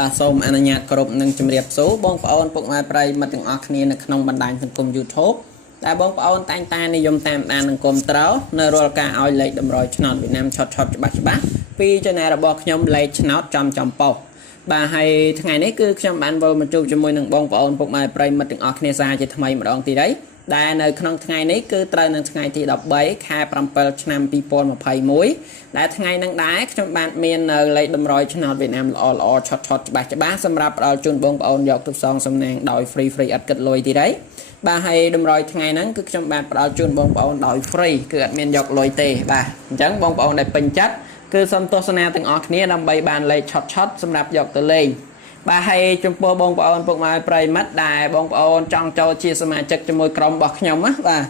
បាទសូមអនុញ្ញាតគោរពនឹងជម្រាបសួរបងប្អូនពុកម៉ែប្រិយមិត្តទាំងអស់គ្នានៅក្នុងបណ្ដាញសង្គម YouTube ដែលបងប្អូនតែងតែនិយមតាមដាននិងគាំទ្រនៅរាល់ការឲ្យលេខតម្រុយឆ្នោតវៀតណាមឆុតច្បាស់ពី Channel របស់ខ្ញុំលេខឆ្នោតចំប៉ុស្តិ៍បាទហើយថ្ងៃនេះគឺខ្ញុំបានវិលមកជួបជាមួយនឹងបងប្អូនពុកម៉ែប្រិយមិត្តទាំងអស់គ្នាសាជាថ្មីម្ដងទៀតហើយដែលនៅក្នុងថ្ងៃនេះគឺត្រូវនៅថ្ងៃទី13ខែ7ឆ្នាំ2021ដែលថ្ងៃនឹងដែរខ្ញុំបានមាននៅលេខតម្រុយឆ្នោតវៀតណាមល្អឆុតច្បាស់សម្រាប់ផ្ដល់ជូនបងប្អូនយកទុកសងសំណាងដោយ free អត់គិតលុយទៀតហើយបាទហើយតម្រុយថ្ងៃហ្នឹងគឺខ្ញុំបានផ្ដល់ជូនបងប្អូនដោយ free គឺអត់មានយកលុយទេបាទអញ្ចឹងបងប្អូនដែលពេញចិត្តគឺសូមទស្សនាទាំងអស់គ្នាដើម្បីបានលេខឆុតសម្រាប់យកទៅលេងបាទហើយចំពោះបងប្អូនពុកម៉ែប្រិយមិត្តដែលបងប្អូនចង់ចូលជាសមាជិកជាមួយក្រុមរបស់ខ្ញុំណាបាទ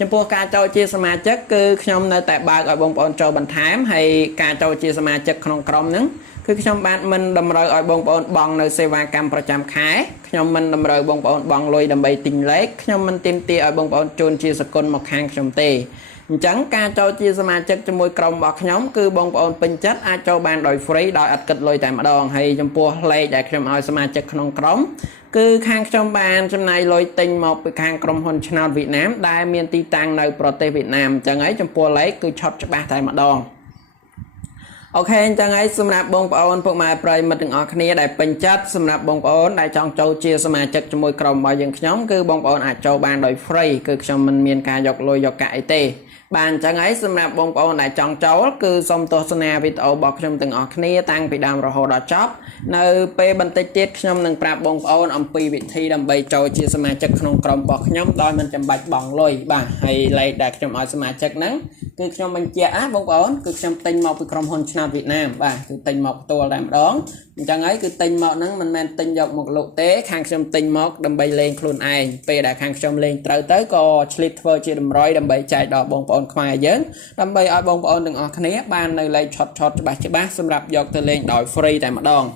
ចំពោះការចូលជាសមាជិកគឺខ្ញុំនៅតែបើកឲ្យបងប្អូនចូលបន្ថែមហើយការចូលជាសមាជិកក្នុងក្រុមហ្នឹងគឺខ្ញុំបានមិនតម្រូវឲ្យបងប្អូនបង់នៅសេវាកម្មប្រចាំខែខ្ញុំមិនតម្រូវបងប្អូនបង់លុយដើម្បីទិញលេខខ្ញុំមិនទាមទារឲ្យបងប្អូនជូនជាសកុនមកខាងខ្ញុំទេអញ្ចឹងការចូលជាសមាជិកជាមួយក្រុមរបស់ខ្ញុំគឺបងប្អូនពេញចិត្តអាចចូលបានដោយ free ដោយអត់គិតលុយតែម្ដងហើយចំពោះលេខដែលខ្ញុំឲ្យសមាជិកក្នុងក្រុមគឺខាងខ្ញុំបានចំណាយលុយទិញមកពីខាងក្រុមហ៊ុនឆ្នោតវៀតណាមដែលមានទីតាំងនៅប្រទេសវៀតណាមអញ្ចឹងហើយចំពោះលេខគឺឆុតច្បាស់តែម្ដងអូខេអញ្ចឹងហើយសម្រាប់បងប្អូនពុកម៉ែប្រិយមិត្តទាំងអស់គ្នាដែលពេញចិត្តសម្រាប់បងប្អូនដែលចង់ចូលជាសមាជិកជាមួយក្រុមរបស់យើងខ្ញុំគឺបងប្អូនអាចចូលបានដោយ free គឺខ្ញុំមិនមានការយកលុយយកកាក់អីទេបានអញ្ចឹងហើយសម្រាប់បងប្អូនដែលចង់ចូលគឺសូមទស្សនាវីដេអូរបស់ខ្ញុំទាំងអស់គ្នាតាំងពីដើមរហូតដល់ចប់នៅពេលបន្តិចទៀតខ្ញុំនឹងប្រាប់បងប្អូនអំពីវិធីដើម្បីចូលជាសមាជិកក្នុងក្រុមរបស់ខ្ញុំដោយមិនចាំបាច់បង់លុយបាទហើយលេខដែលខ្ញុំឲ្យសមាជិកហ្នឹងគឺខ្ញុំបញ្ជាក់បងប្អូនគឺខ្ញុំទិញមកពីក្រុមហ៊ុនឆ្នោតវៀតណាមបាទគឺទិញមកផ្ទាល់តែម្ដងអញ្ចឹងហើយគឺទិញមកហ្នឹងមិនមែនទិញយកមកលក់ទេខាងខ្ញុំទិញមកដើម្បីលេងខ្លួនឯងពេលដែលខាងខ្ញុំលេងត្រូវទៅក៏ឆ្លៀតធ្វើជាតម្រុយដើម្បីចែកដល់បងប្អូនខ្មែរយើងដើម្បីឲ្យបងប្អូនទាំងអស់គ្នាបាននៅលេខឆុតច្បាស់សម្រាប់យកទៅលេងដោយ free តែម្ដង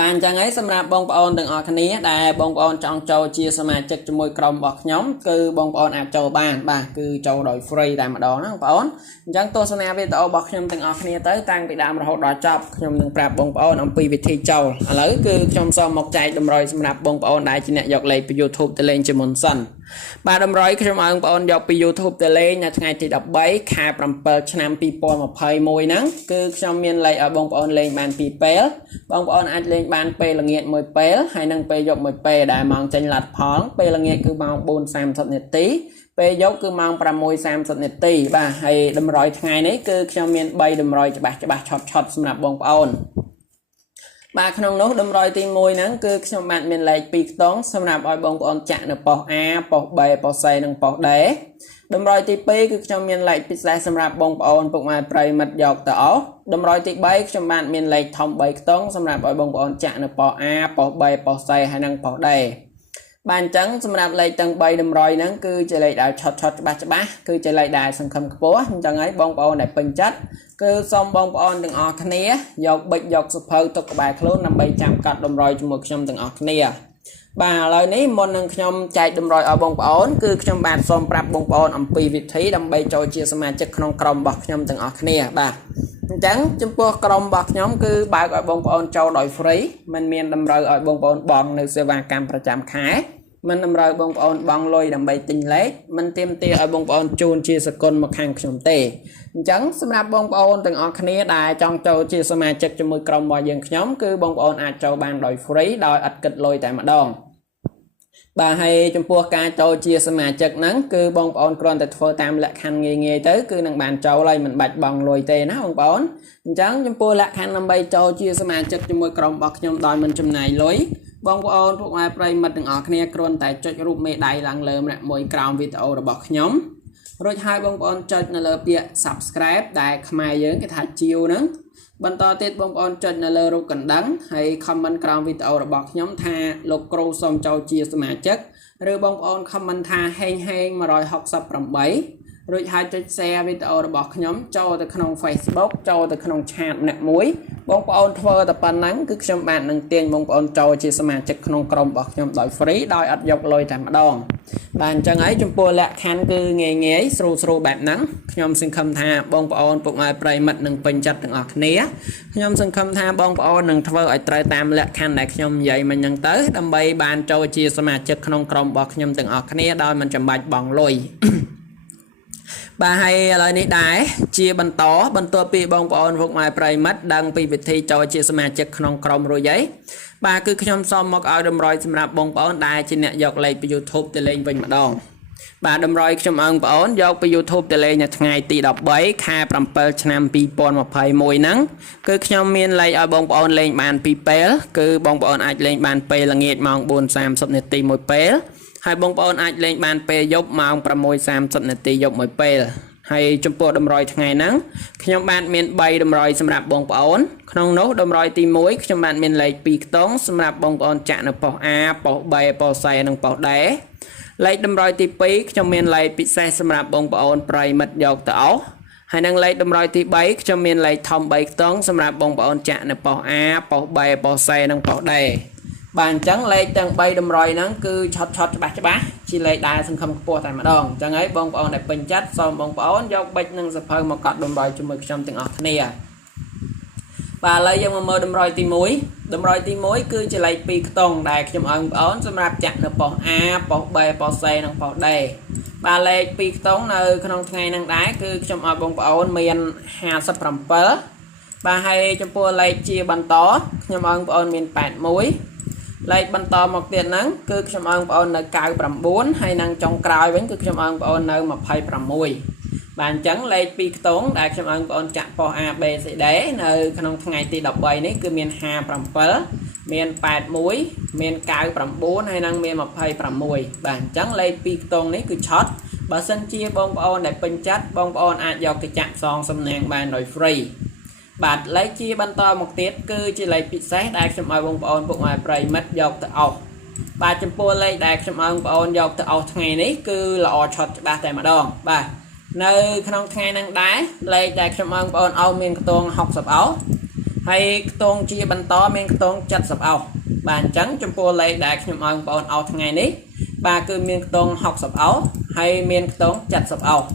បានអញ្ចឹងហើយសម្រាប់បងប្អូនទាំងអស់គ្នាដែលបងប្អូនចង់ចូលជាសមាជិកជាមួយក្រុមរបស់ខ្ញុំគឺបងប្អូនអាចចូលបានបាទគឺចូលដោយ free តែម្ដងណាបងប្អូនអញ្ចឹងទស្សនាវីដេអូរបស់ខ្ញុំទាំងអស់គ្នាទៅតាំងពីដើមរហូតដល់ចប់ខ្ញុំនឹងប្រាប់បងប្អូនអំពីវិធីចូលឥឡូវគឺខ្ញុំសូមមកចែកតម្រុយសម្រាប់បងប្អូនដែលជាអ្នកយកលេខពី YouTube ទៅលេងជាមុនសិនបាទតម្រុយខ្ញុំឲ្យបងប្អូនយកពី YouTube ទៅលេងនៅថ្ងៃទី13ខែ7ឆ្នាំ2021ហ្នឹងគឺខ្ញុំមានលេខឲ្យបងប្អូនលេងបាន2ពេលបងប្អូនអាចលេងបានពេលល្ងាចមួយពេលហើយនឹងពេលយប់មួយពេលដែលម៉ោងចេញលទ្ធផលពេលល្ងាចគឺម៉ោង 4:30 នាទីពេលយប់គឺម៉ោង 6:30 នាទីបាទហើយតម្រុយថ្ងៃនេះគឺខ្ញុំមាន3តម្រុយច្បាស់ឆុតសម្រាប់បងប្អូនបាទក្នុងនោះតម្រុយទី1ហ្នឹងគឺខ្ញុំបានមានលេខ2ខ្ទង់សម្រាប់ឲ្យបងប្អូនចាក់នៅប៉ុស្តិ៍ A ប៉ុស្តិ៍ B ប៉ុស្តិ៍ C និងប៉ុស្តិ៍ D តម្រុយទី2គឺខ្ញុំមានលេខពិសេសសម្រាប់បងប្អូនពុកម៉ែប្រិយមិត្តយកទៅអស់តម្រុយទី3ខ្ញុំបានមានលេខធំ3ខ្ទង់សម្រាប់ឲ្យបងប្អូនចាក់នៅប៉ុស្តិ៍ A ប៉ុស្តិ៍ B ប៉ុស្តិ៍ C ហើយនិងប៉ុស្តិ៍ D បាទអញ្ចឹងសម្រាប់លេខទាំង3តម្រុយហ្នឹងគឺជាលេខដែលឆុតច្បាស់គឺជាលេខដែលសង្ឃឹមខ្ពស់អញ្ចឹងហើយបងប្អូនដែលពេញចិត្តគឺសូមបងប្អូនទាំងអស់គ្នាយកប៊ិចយកសភៅទុកក្បែរខ្លួនដើម្បីចាំកាត់តម្រុយជាមួយខ្ញុំទាំងអស់គ្នាបាទឥឡូវនេះមុននឹងខ្ញុំចែកតម្រុយឲ្យបងប្អូនគឺខ្ញុំបានសូមប្រាប់បងប្អូនអំពីវិធីដើម្បីចូលជាសមាជិកក្នុងក្រុមរបស់ខ្ញុំទាំងអស់គ្នាបាទអញ្ចឹងចំពោះក្រុមរបស់ខ្ញុំគឺបើកឲ្យបងប្អូនចូលដោយ free មិនមានតម្រូវឲ្យបងប្អូនបង់នៅសេវាកម្មប្រចាំខែមិនតម្រូវបងប្អូនបង់លុយដើម្បីទិញលេខមិនទាមទារឲ្យបងប្អូនជូនជាសកុនមកខាងខ្ញុំទេអញ្ចឹងសម្រាប់បងប្អូនទាំងអស់គ្នាដែលចង់ចូលជាសមាជិកជាមួយក្រុមរបស់យើងខ្ញុំគឺបងប្អូនអាចចូលបានដោយ free ដោយអត់គិតលុយតែម្ដងបាទហើយចំពោះការចូលជាសមាជិកហ្នឹងគឺបងប្អូនគ្រាន់តែធ្វើតាមលក្ខខណ្ឌងាយទៅគឺនឹងបានចូលហើយមិនបាច់បង់លុយទេណាបងប្អូនអញ្ចឹងចំពោះលក្ខខណ្ឌដើម្បីចូលជាសមាជិកជាមួយក្រុមរបស់ខ្ញុំដោយមិនចំណាយលុយបងប្អូនពុកម៉ែប្រិយមិត្តទាំងអស់គ្នាគ្រាន់តែចុចរូបមេដៃឡើងលើម្នាក់មួយក្រោមវីដេអូរបស់ខ្ញុំរួចហើយបងប្អូនចុចនៅលើពាក្យ Subscribe ដែលខ្មែរយើងគេថាជាវហ្នឹងបន្តទៀតបងប្អូនចុចនៅលើរូបកណ្ដឹងហើយ comment ក្រោមវីដេអូរបស់ខ្ញុំថាលោកគ្រូសូមចូលជាសមាជិកឬបងប្អូន comment ថាហេង168 រួចហើយចុច share វីដេអូរបស់ខ្ញុំចូលទៅក្នុង Facebook ចូលទៅក្នុង chat អ្នកមួយបងប្អូនធ្វើតែប៉ុណ្ណឹងគឺខ្ញុំបាននឹងទាញបងប្អូនចូលជាសមាជិកក្នុងក្រុមរបស់ខ្ញុំដោយ free ដោយអត់យកលុយតែម្ដងបាទអញ្ចឹងហើយចំពោះលក្ខខណ្ឌគឺងាយស្រួលបែបហ្នឹងខ្ញុំសង្ឃឹមថាបងប្អូនពុកម៉ែប្រិយមិត្តនឹងពេញចិត្តទាំងអស់គ្នាខ្ញុំសង្ឃឹមថាបងប្អូននឹងធ្វើឲ្យត្រូវតាមលក្ខខណ្ឌដែលខ្ញុំនិយាយមិញហ្នឹងទៅដើម្បីបានចូលជាសមាជិកក្នុងក្រុមរបស់ខ្ញុំទាំងអស់គ្នាដោយមិនចាំបាច់បង់លុយបាទហើយឥឡូវនេះដែរជាបន្តពីបងប្អូនពុកម៉ែប្រិយមិត្តដឹងពីវិធីចូលជាសមាជិកក្នុងក្រុមរួចហើយបាទគឺខ្ញុំសូមមកឲ្យតម្រុយសម្រាប់បងប្អូនដែលជាអ្នកយកលេខពី YouTube ទៅលេងវិញម្ដងបាទតម្រុយខ្ញុំបងប្អូនយកពី YouTube ទៅលេងនៅថ្ងៃទី13ខែ7ឆ្នាំ2021ហ្នឹងគឺខ្ញុំមានលេខឲ្យបងប្អូនលេងបាន2ពេលគឺបងប្អូនអាចលេងបានពេលល្ងាចម៉ោង 4:30 នាទីមួយពេលហើយបងប្អូនអាចលេងបានពេលយប់ម៉ោង 6:30 នាទីយប់មួយពេលហើយចំពោះតម្រុយថ្ងៃហ្នឹងខ្ញុំបានមាន3តម្រុយសម្រាប់បងប្អូនក្នុងនោះតម្រុយទី1ខ្ញុំបានមានលេខ2ខ្ទង់សម្រាប់បងប្អូនចាក់នៅប៉ុស្តិ៍ A ប៉ុស្តិ៍ B ប៉ុស្តិ៍ C និងប៉ុស្តិ៍ D លេខតម្រុយទី2ខ្ញុំមានលេខពិសេសសម្រាប់បងប្អូនប្រិយមិត្តយកទៅអស់ហើយនឹងលេខតម្រុយទី3ខ្ញុំមានលេខធំ3ខ្ទង់សម្រាប់បងប្អូនចាក់នៅប៉ុស្តិ៍ A ប៉ុស្តិ៍ B ប៉ុស្តិ៍ C និងប៉ុស្តិ៍ Dបាទអញ្ចឹងលេខទាំង3តម្រុយហ្នឹងគឺឆត់ច្បាស់ជាលេខដែលសង្ឃឹមខ្ពស់តែម្ដងអញ្ចឹងហើយបងប្អូនដែលពេញចិត្តសូមបងប្អូនយកប៊ិចនិងសភៅមកកត់តម្រុយជាមួយខ្ញុំទាំងអស់គ្នាបាទឥឡូវយើងមកមើលតម្រុយទី1តម្រុយទី1គឺជាលេខ2ខ្ទង់ដែលខ្ញុំឲ្យបងប្អូនសម្រាប់ចាក់នៅប៉ុស្តិ៍ A ប៉ុស្តិ៍ B ប៉ុស្តិ៍ C និងប៉ុស្តិ៍ D បាទលេខ2ខ្ទង់នៅក្នុងថ្ងៃហ្នឹងដែរគឺខ្ញុំឲ្យបងប្អូនមាន57បាទហើយចំពោះលេខជាបន្តខ្ញុំឲ្យបងប្អូនមាន81លេខបន្តមកទៀតហ្នឹងគឺខ្ញុំឲ្យបងប្អូននៅ99ហើយនឹងចុងក្រោយវិញគឺខ្ញុំឲ្យបងប្អូននៅ26បាទអញ្ចឹងលេខ2ខ្ទង់ដែលខ្ញុំឲ្យបងប្អូនចាក់ប៉ុស្តិ៍ A B C D នៅក្នុងថ្ងៃទី13នេះគឺមាន57មាន81មាន99ហើយនឹងមាន26បាទអញ្ចឹងលេខ2ខ្ទង់នេះគឺឆត់បើសិនជាបងប្អូនដែលពេញចិត្តបងប្អូនអាចយកទៅចាក់ផ្សងសំណាងបានដោយ free បាទលេខជាបន្តមកទៀតគឺជាលេខពិសេសដែលខ្ញុំឲ្យបងប្អូនពុកម៉ែប្រិយមិត្តយកទៅអស់បាទចំពោះលេខដែលខ្ញុំឲ្យបងប្អូនយកទៅអស់ថ្ងៃនេះគឺល្អឆត់ច្បាស់តែម្ដងបាទនៅក្នុងថ្ងៃហ្នឹងដែរលេខដែលខ្ញុំឲ្យបងប្អូនអស់មានខ្ទង់60អស់ហើយខ្ទង់ជាបន្តមានខ្ទង់70អស់បាទអញ្ចឹងចំពោះលេខដែលខ្ញុំឲ្យបងប្អូនអស់ថ្ងៃនេះបាទគឺមានខ្ទង់60អស់ហើយមានខ្ទង់70អស់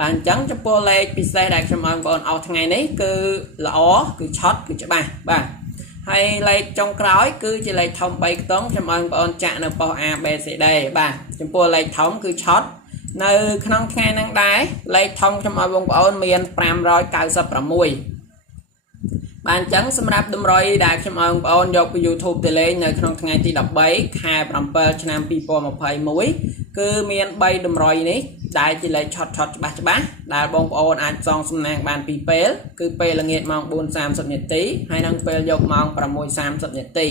បាទអញ្ចឹងចំពោះលេខពិសេសដែលខ្ញុំឲ្យបងប្អូនអស់ថ្ងៃនេះគឺល្អគឺឆត់គឺច្បាស់បាទហើយលេខចុងក្រោយគឺជាលេខធំ3ខ្ទង់ខ្ញុំឲ្យបងប្អូនចាក់នៅប៉ុស្តិ៍ A B C D បាទចំពោះលេខធំគឺឆត់នៅក្នុងថ្ងៃហ្នឹងដែរលេខធំខ្ញុំឲ្យបងប្អូនមាន596បាទអញ្ចឹងសម្រាប់តម្រុយដែលខ្ញុំឲ្យបងប្អូនយកពី YouTube ទៅលេងនៅក្នុងថ្ងៃទី13ខែ7ឆ្នាំ2021គឺមាន3តម្រុយនេះដែលជាលេខឆត់ច្បាស់ដែលបងប្អូនអាចសងសំណាងបាន2ពេលគឺពេលល្ងាចម៉ោង 4:30 នាទីហើយនិងពេលយប់ម៉ោង 6:30 នាទី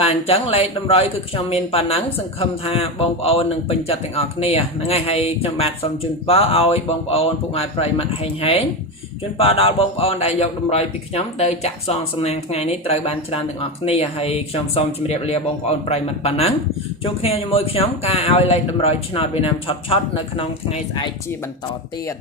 បាទអញ្ចឹងលេខតម្រុយគឺខ្ញុំមានប៉ុណ្ណឹងសង្ឃឹមថាបងប្អូននឹងពេញចិត្តទាំងអស់គ្នាហ្នឹងហើយខ្ញុំបាទសូមជូនពរឲ្យបងប្អូនពុកម៉ែប្រិយមិត្តហេងជូនពរដល់បងប្អូនដែលយកតម្រុយពីខ្ញុំទៅចាក់ផ្សងសំណាងថ្ងៃនេះត្រូវបានច្រើនទាំងអស់គ្នាហើយខ្ញុំសូមជម្រាបលាបងប្អូនប្រិយមិត្តប៉ុណ្ណឹងជួបគ្នាជាមួយខ្ញុំការឲ្យលេខតម្រុយឆ្នោតវៀតណាមឆត់នៅក្នុងថ្ងៃស្អែកជាបន្តទៀត